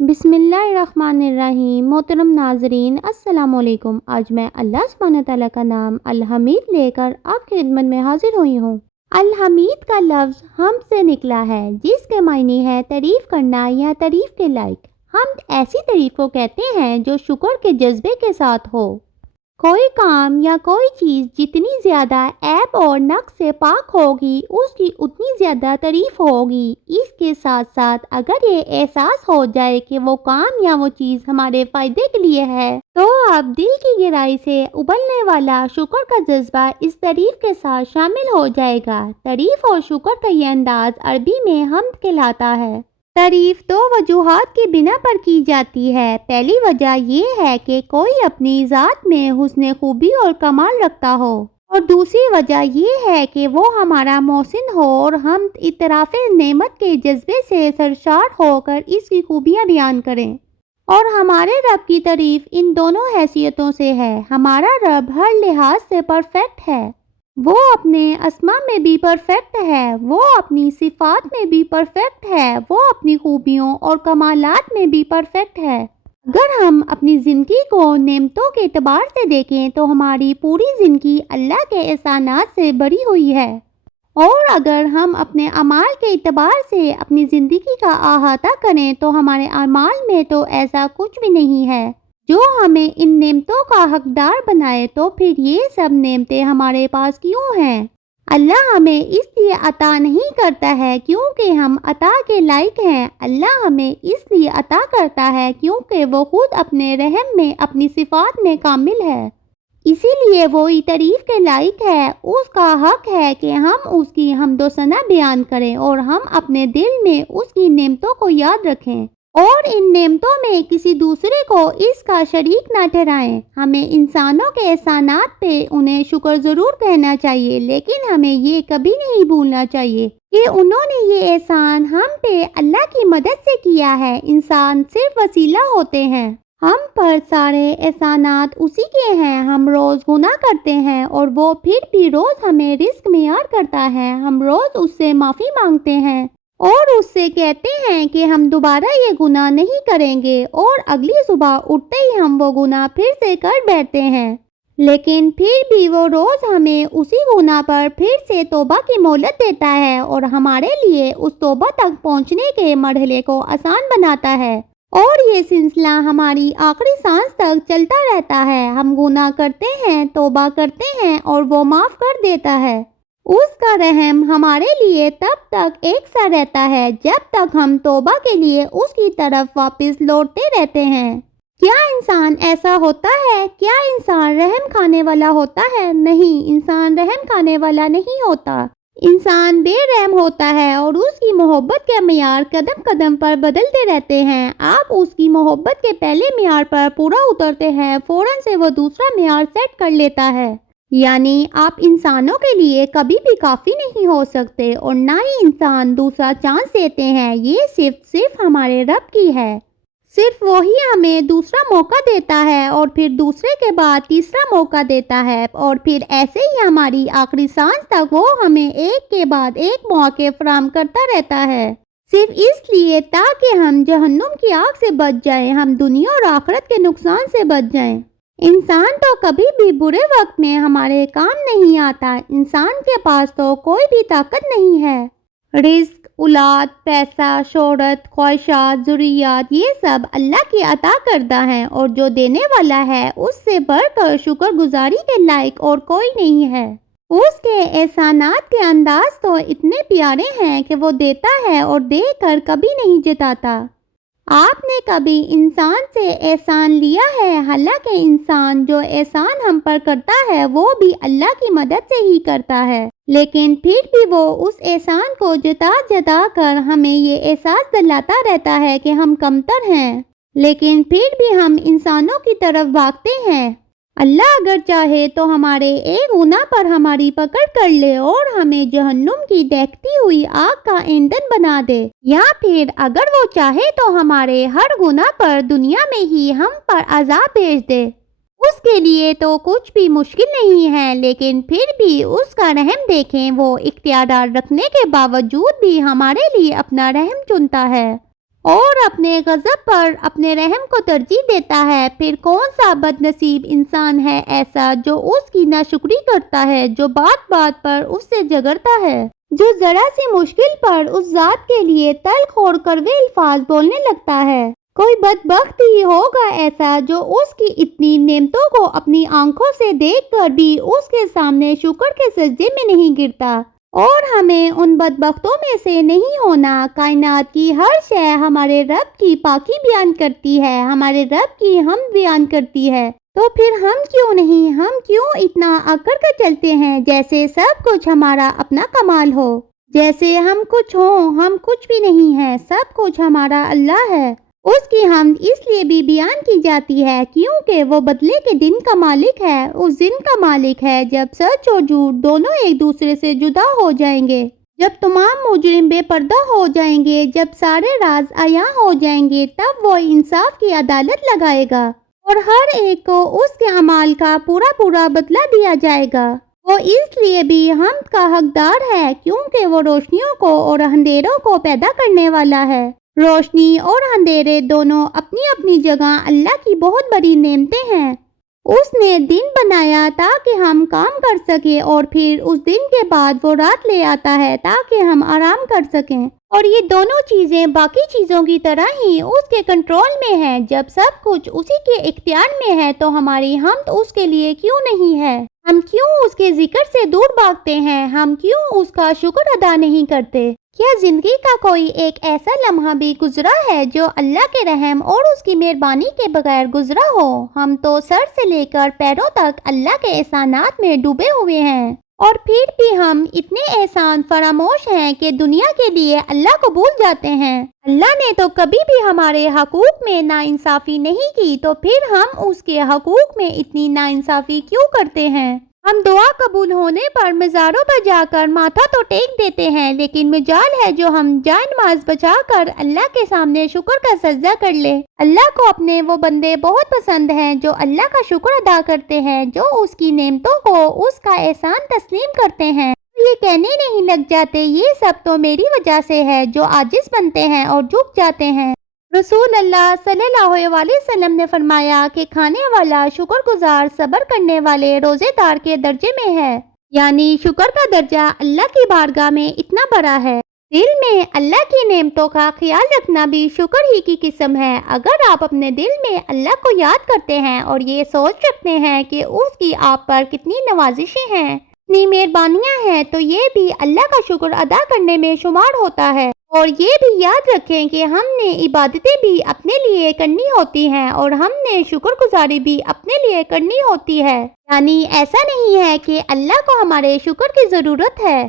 بسم اللہ الرحمن الرحیم۔ محترم ناظرین السلام علیکم۔ آج میں اللہ سبحانہ تعالیٰ کا نام الحمید لے کر آپ کی خدمت میں حاضر ہوئی ہوں۔ الحمید کا لفظ حمد سے نکلا ہے، جس کے معنی ہے تعریف کرنا یا تعریف کے لائق۔ حمد ایسی تعریف کو کہتے ہیں جو شکر کے جذبے کے ساتھ ہو۔ کوئی کام یا کوئی چیز جتنی زیادہ عیب اور نقص سے پاک ہوگی، اس کی اتنی زیادہ تعریف ہوگی۔ اس کے ساتھ ساتھ اگر یہ احساس ہو جائے کہ وہ کام یا وہ چیز ہمارے فائدے کے لیے ہے، تو اب دل کی گہرائی سے ابلنے والا شکر کا جذبہ اس تعریف کے ساتھ شامل ہو جائے گا۔ تعریف اور شکر کا یہ انداز عربی میں حمد کہلاتا ہے۔ تعریف دو وجوہات کی بنا پر کی جاتی ہے۔ پہلی وجہ یہ ہے کہ کوئی اپنی ذات میں حسن خوبی اور کمال رکھتا ہو، اور دوسری وجہ یہ ہے کہ وہ ہمارا محسن ہو اور ہم اعتراف نعمت کے جذبے سے سرشار ہو کر اس کی خوبیاں بیان کریں۔ اور ہمارے رب کی تعریف ان دونوں حیثیتوں سے ہے۔ ہمارا رب ہر لحاظ سے پرفیکٹ ہے۔ وہ اپنے اسما میں بھی پرفیکٹ ہے، وہ اپنی صفات میں بھی پرفیکٹ ہے، وہ اپنی خوبیوں اور کمالات میں بھی پرفیکٹ ہے۔ اگر ہم اپنی زندگی کو نعمتوں کے اعتبار سے دیکھیں تو ہماری پوری زندگی اللہ کے احسانات سے بھری ہوئی ہے، اور اگر ہم اپنے اعمال کے اعتبار سے اپنی زندگی کا احاطہ کریں تو ہمارے اعمال میں تو ایسا کچھ بھی نہیں ہے جو ہمیں ان نعمتوں کا حقدار بنائے۔ تو پھر یہ سب نعمتیں ہمارے پاس کیوں ہیں؟ اللہ ہمیں اس لیے عطا نہیں کرتا ہے کیونکہ ہم عطا کے لائق ہیں۔ اللہ ہمیں اس لیے عطا کرتا ہے کیونکہ وہ خود اپنے رحم میں اپنی صفات میں کامل ہے، اسی لیے وہی تعریف کے لائق ہے۔ اس کا حق ہے کہ ہم اس کی حمد و ثنا بیان کریں اور ہم اپنے دل میں اس کی نعمتوں کو یاد رکھیں، اور ان نعمتوں میں کسی دوسرے کو اس کا شریک نہ ٹھہرائیں۔ ہمیں انسانوں کے احسانات پہ انہیں شکر ضرور کہنا چاہیے، لیکن ہمیں یہ کبھی نہیں بھولنا چاہیے کہ انہوں نے یہ احسان ہم پہ اللہ کی مدد سے کیا ہے۔ انسان صرف وسیلہ ہوتے ہیں۔ ہم پر سارے احسانات اسی کے ہیں۔ ہم روز گناہ کرتے ہیں اور وہ پھر بھی روز ہمیں رزق معیار کرتا ہے۔ ہم روز اس سے معافی مانگتے ہیں اور اس سے کہتے ہیں کہ ہم دوبارہ یہ گناہ نہیں کریں گے، اور اگلی صبح اٹھتے ہی ہم وہ گناہ پھر سے کر بیٹھتے ہیں، لیکن پھر بھی وہ روز ہمیں اسی گناہ پر پھر سے توبہ کی مہلت دیتا ہے اور ہمارے لیے اس توبہ تک پہنچنے کے مرحلے کو آسان بناتا ہے، اور یہ سلسلہ ہماری آخری سانس تک چلتا رہتا ہے۔ ہم گناہ کرتے ہیں، توبہ کرتے ہیں اور وہ معاف کر دیتا ہے۔ اس کا رحم ہمارے لیے تب تک ایک سا رہتا ہے جب تک ہم توبہ کے لیے اس کی طرف واپس لوٹتے رہتے ہیں۔ کیا انسان ایسا ہوتا ہے؟ کیا انسان رحم کھانے والا ہوتا ہے؟ نہیں، انسان رحم کھانے والا نہیں ہوتا۔ انسان بے رحم ہوتا ہے اور اس کی محبت کے معیار قدم قدم پر بدلتے رہتے ہیں۔ آپ اس کی محبت کے پہلے معیار پر پورا اترتے ہیں، فوراً سے وہ دوسرا معیار سیٹ کر لیتا ہے۔ یعنی آپ انسانوں کے لیے کبھی بھی کافی نہیں ہو سکتے، اور نہ ہی انسان دوسرا چانس دیتے ہیں۔ یہ صرف ہمارے رب کی ہے۔ صرف وہی ہمیں دوسرا موقع دیتا ہے، اور پھر دوسرے کے بعد تیسرا موقع دیتا ہے، اور پھر ایسے ہی ہماری آخری سانس تک وہ ہمیں ایک کے بعد ایک موقع فراہم کرتا رہتا ہے، صرف اس لیے تاکہ ہم جہنم کی آگ سے بچ جائیں، ہم دنیا اور آخرت کے نقصان سے بچ جائیں۔ انسان تو کبھی بھی برے وقت میں ہمارے کام نہیں آتا۔ انسان کے پاس تو کوئی بھی طاقت نہیں ہے۔ رزق، اولاد، پیسہ، شہرت، خواہشات، ضروریات، یہ سب اللہ کی عطا کردہ ہیں، اور جو دینے والا ہے اس سے بڑھ کر شکر گزاری کے لائق اور کوئی نہیں ہے۔ اس کے احسانات کے انداز تو اتنے پیارے ہیں کہ وہ دیتا ہے اور دے کر کبھی نہیں جتاتا۔ آپ نے کبھی انسان سے احسان لیا ہے؟ حالانکہ انسان جو احسان ہم پر کرتا ہے وہ بھی اللہ کی مدد سے ہی کرتا ہے، لیکن پھر بھی وہ اس احسان کو جتا جتا کر ہمیں یہ احساس دلاتا رہتا ہے کہ ہم کمتر ہیں، لیکن پھر بھی ہم انسانوں کی طرف بھاگتے ہیں۔ اللہ اگر چاہے تو ہمارے ایک گناہ پر ہماری پکڑ کر لے اور ہمیں جہنم کی دہکتی ہوئی آگ کا ایندھن بنا دے، یا پھر اگر وہ چاہے تو ہمارے ہر گناہ پر دنیا میں ہی ہم پر عذاب بھیج دے۔ اس کے لیے تو کچھ بھی مشکل نہیں ہے، لیکن پھر بھی اس کا رحم دیکھیں، وہ اختیارات رکھنے کے باوجود بھی ہمارے لیے اپنا رحم چنتا ہے۔ اور اپنے غضب پر اپنے رحم کو ترجیح دیتا ہے، پھر کون سا بد نصیب انسان ہے ایسا جو اس کی ناشکری کرتا ہے، جو بات بات پر اس سے جھگڑتا ہے، جو ذرا سی مشکل پر اس ذات کے لیے تلخ اور کڑوے الفاظ بولنے لگتا ہے۔ کوئی بدبخت ہی ہوگا ایسا جو اس کی اتنی نعمتوں کو اپنی آنکھوں سے دیکھ کر بھی اس کے سامنے شکر کے سجدے میں نہیں گرتا۔ اور ہمیں ان بدبختوں میں سے نہیں ہونا۔ کائنات کی ہر شے ہمارے رب کی پاکی بیان کرتی ہے، ہمارے رب کی حمد بیان کرتی ہے، تو پھر ہم کیوں نہیں، ہم کیوں اتنا اکڑ کر چلتے ہیں جیسے سب کچھ ہمارا اپنا کمال ہو، جیسے ہم کچھ ہوں، ہم کچھ بھی نہیں ہیں، سب کچھ ہمارا اللہ ہے۔ اس کی حمد اس لیے بھی بیان کی جاتی ہے کیونکہ وہ بدلے کے دن کا مالک ہے، اس دن کا مالک ہے جب سچ اور جھوٹ دونوں ایک دوسرے سے جدا ہو جائیں گے، جب تمام مجرم بے پردہ ہو جائیں گے، جب سارے راز عیاں ہو جائیں گے، تب وہ انصاف کی عدالت لگائے گا اور ہر ایک کو اس کے اعمال کا پورا پورا بدلہ دیا جائے گا۔ وہ اس لیے بھی حمد کا حقدار ہے کیونکہ وہ روشنیوں کو اور اندھیروں کو پیدا کرنے والا ہے۔ روشنی اور اندھیرے دونوں اپنی اپنی جگہ اللہ کی بہت بڑی نعمتیں ہیں۔ اس نے دن بنایا تاکہ ہم کام کر سکیں اور پھر اس دن کے بعد وہ رات لے آتا ہے تاکہ ہم آرام کر سکیں، اور یہ دونوں چیزیں باقی چیزوں کی طرح ہی اس کے کنٹرول میں ہیں۔ جب سب کچھ اسی کے اختیار میں ہے تو ہماری حمد اس کے لیے کیوں نہیں ہے؟ ہم کیوں اس کے ذکر سے دور بھاگتے ہیں؟ ہم کیوں اس کا شکر ادا نہیں کرتے؟ کیا زندگی کا کوئی ایک ایسا لمحہ بھی گزرا ہے جو اللہ کے رحم اور اس کی مہربانی کے بغیر گزرا ہو؟ ہم تو سر سے لے کر پیروں تک اللہ کے احسانات میں ڈوبے ہوئے ہیں، اور پھر بھی ہم اتنے احسان فراموش ہیں کہ دنیا کے لیے اللہ کو بھول جاتے ہیں۔ اللہ نے تو کبھی بھی ہمارے حقوق میں ناانصافی نہیں کی، تو پھر ہم اس کے حقوق میں اتنی ناانصافی کیوں کرتے ہیں؟ ہم دعا قبول ہونے پر مزاروں پر جا کر ماتھا تو ٹیک دیتے ہیں، لیکن مجال ہے جو ہم جائے نماز بچا کر اللہ کے سامنے شکر کا سجدہ کر لے۔ اللہ کو اپنے وہ بندے بہت پسند ہیں جو اللہ کا شکر ادا کرتے ہیں، جو اس کی نعمتوں کو، اس کا احسان تسلیم کرتے ہیں، یہ کہنے نہیں لگ جاتے یہ سب تو میری وجہ سے ہے، جو عاجز بنتے ہیں اور جھک جاتے ہیں۔ رسول اللہ صلی اللہ علیہ وسلم نے فرمایا کہ کھانے والا شکر گزار صبر کرنے والے روزے دار کے درجے میں ہے، یعنی شکر کا درجہ اللہ کی بارگاہ میں اتنا بڑا ہے۔ دل میں اللہ کی نعمتوں کا خیال رکھنا بھی شکر ہی کی قسم ہے۔ اگر آپ اپنے دل میں اللہ کو یاد کرتے ہیں اور یہ سوچ رکھتے ہیں کہ اس کی آپ پر کتنی نوازشیں ہیں، کتنی مہربانیاں ہیں، تو یہ بھی اللہ کا شکر ادا کرنے میں شمار ہوتا ہے۔ اور یہ بھی یاد رکھیں کہ ہم نے عبادتیں بھی اپنے لیے کرنی ہوتی ہیں اور ہم نے شکر گزاری بھی اپنے لیے کرنی ہوتی ہے، یعنی ایسا نہیں ہے کہ اللہ کو ہمارے شکر کی ضرورت ہے،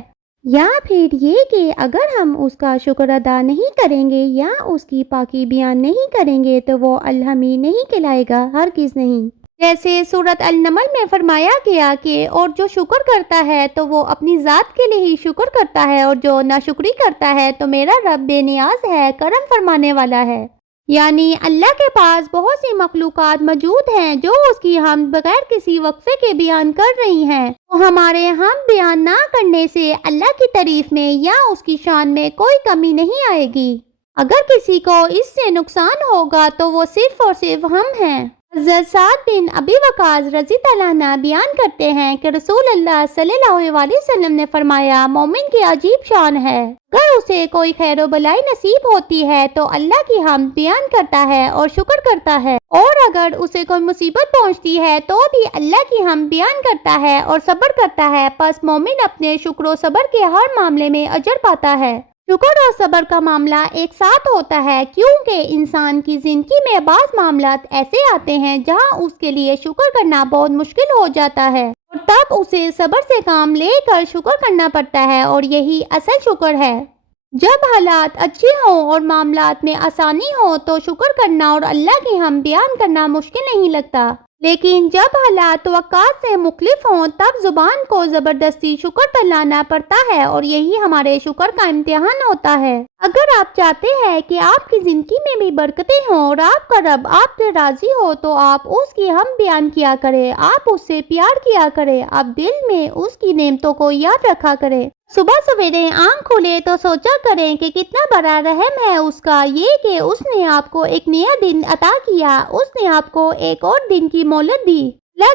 یا پھر یہ کہ اگر ہم اس کا شکر ادا نہیں کریں گے یا اس کی پاکی بیان نہیں کریں گے تو وہ الحمید نہیں کہلائے گا، ہرگز نہیں۔ جیسے سورۃ النمل میں فرمایا گیا کہ اور جو شکر کرتا ہے تو وہ اپنی ذات کے لیے ہی شکر کرتا ہے، اور جو ناشکری کرتا ہے تو میرا رب بے نیاز ہے، کرم فرمانے والا ہے۔ یعنی اللہ کے پاس بہت سی مخلوقات موجود ہیں جو اس کی حمد بغیر کسی وقفے کے بیان کر رہی ہیں، تو ہمارے حمد بیان نہ کرنے سے اللہ کی تعریف میں یا اس کی شان میں کوئی کمی نہیں آئے گی۔ اگر کسی کو اس سے نقصان ہوگا تو وہ صرف اور صرف ہم ہیں۔ حضرت سعد بن ابی وقاص رضی اللہ عنہ بیان کرتے ہیں کہ رسول اللہ صلی اللہ علیہ وسلم نے فرمایا، مومن کی عجیب شان ہے، اگر اسے کوئی خیر و بلائی نصیب ہوتی ہے تو اللہ کی حمد بیان کرتا ہے اور شکر کرتا ہے، اور اگر اسے کوئی مصیبت پہنچتی ہے تو بھی اللہ کی حمد بیان کرتا ہے اور صبر کرتا ہے، پس مومن اپنے شکر و صبر کے ہر معاملے میں اجر پاتا ہے۔ شکر اور صبر کا معاملہ ایک ساتھ ہوتا ہے کیونکہ انسان کی زندگی میں بعض معاملات ایسے آتے ہیں جہاں اس کے لیے شکر کرنا بہت مشکل ہو جاتا ہے، اور تب اسے صبر سے کام لے کر شکر کرنا پڑتا ہے، اور یہی اصل شکر ہے۔ جب حالات اچھے ہوں اور معاملات میں آسانی ہو تو شکر کرنا اور اللہ کی حمد بیان کرنا مشکل نہیں لگتا، لیکن جب حالات توقعات سے مختلف ہوں تب زبان کو زبردستی شکر پر لانا پڑتا ہے، اور یہی ہمارے شکر کا امتحان ہوتا ہے۔ اگر آپ چاہتے ہیں کہ آپ کی زندگی میں بھی برکتیں ہوں اور آپ کا رب آپ سے راضی ہو تو آپ اس کی حمد بیان کیا کریں، آپ اس سے پیار کیا کریں، آپ دل میں اس کی نعمتوں کو یاد رکھا کریں۔ صبح سویرے آنکھ کھلے تو سوچا کریں کہ کتنا بڑا رحم ہے اس کا، یہ کہ اس نے آپ کو ایک نیا دن عطا کیا، اس نے آپ کو ایک اور دن کی مہلت دی۔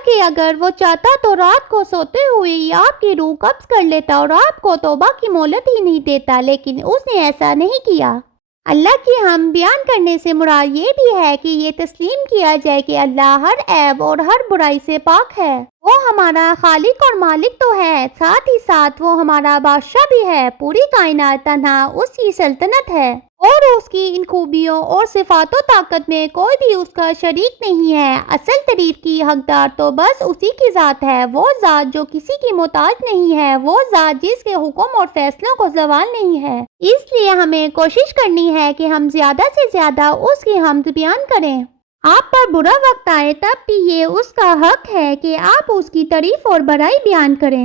کہ اگر وہ چاہتا تو رات کو سوتے ہوئے ہی آپ کی روح قبض کر لیتا اور آپ کو توبہ کی مہلت ہی نہیں دیتا، لیکن اس نے ایسا نہیں کیا۔ اللہ کی ہم بیان کرنے سے مراد یہ بھی ہے کہ یہ تسلیم کیا جائے کہ اللہ ہر عیب اور ہر برائی سے پاک ہے۔ وہ ہمارا خالق اور مالک تو ہے، ساتھ ہی ساتھ وہ ہمارا بادشاہ بھی ہے۔ پوری کائنات تنہا اس کی سلطنت ہے اور اس کی ان خوبیوں اور صفات و طاقت میں کوئی بھی اس کا شریک نہیں ہے۔ اصل تعریف کی حقدار تو بس اسی کی ذات ہے، وہ ذات جو کسی کی محتاج نہیں ہے، وہ ذات جس کے حکم اور فیصلوں کو زوال نہیں ہے۔ اس لیے ہمیں کوشش کرنی ہے کہ ہم زیادہ سے زیادہ اس کی حمد بیان کریں۔ آپ پر برا وقت آئے تب بھی یہ اس کا حق ہے کہ آپ اس کی تعریف اور بڑائی بیان کریں۔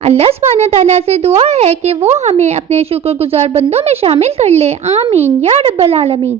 اللہ سبحانہ تعالیٰ سے دعا ہے کہ وہ ہمیں اپنے شکر گزار بندوں میں شامل کر لے، آمین یا رب العالمین۔